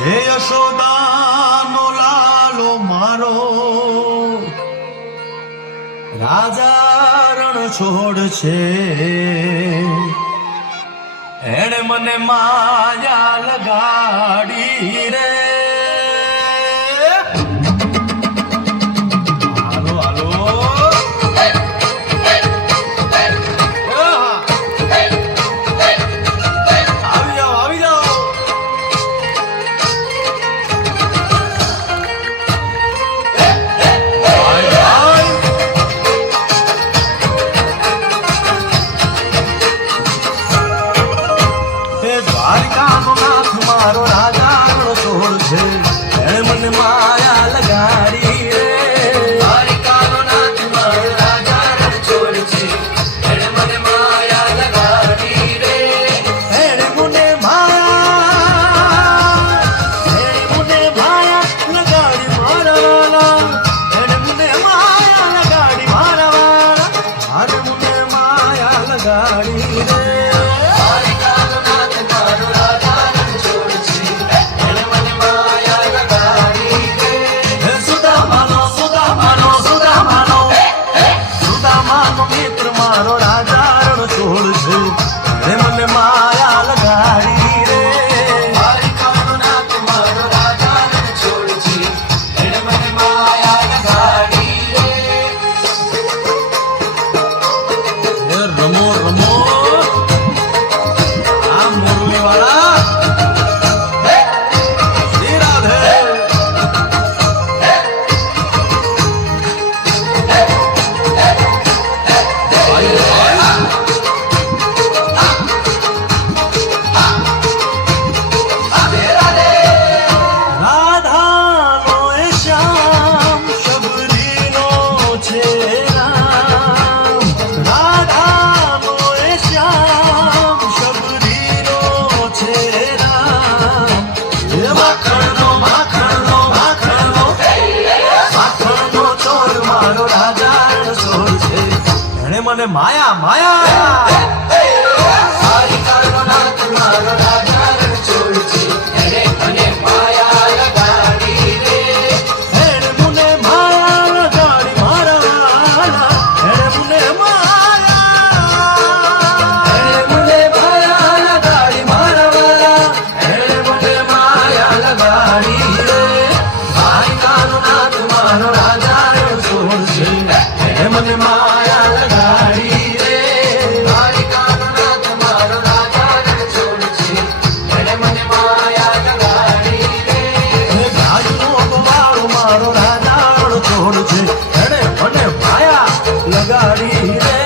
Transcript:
હે યશોદાનો લાલો મારો રાજા રણ છોડ છે એણે મને માયા લગાડી રે હાલો હાલો આવી જાઓ દ્વારિકાનો નાથ મારો રાજા રણ છોડ છે એણે મને માયા લગાડી રે દ્વારિકાનો નાથ મારો રાજા રણ છોડ છે એણે મને માયા લગાડી રે એણે મને માયા લગાડી મારા વાલા એણે મને માયા લગાડી મારા વાલા આને મને માયા લગાડી રે મારો રાજા રણ છોડ છે એને મને માયા લગાડી રે દ્વારિકાનો નાથ મારો રાજા રણ છોડ છે એને મને માયા લગાડી રે રમો રમો આ મુરલી વાળા શ્રી રાધે મને માયા માયા દ્વારિકાનો નાથ મારો રાજા રણ છોડ છે એણે મને માયા લગાડી રે એણે મને માયા લગાડી મારા વાલા એણે મને માયા લગાડી મારા વાલા એણે મને માયા લગાડી રે દ્વારિકાનો નાથ મારો રાજા રણ છોડ છે એણે મને માયા લગાડી રે દ્વારિકાનો નાથ મારો રાજા રણ છોડ છે એણે મને માયા લગાડી રે ગાયનો ગોવાળો મારો રાજા રણ છોડ છે એણે મને માયા લગાડી રે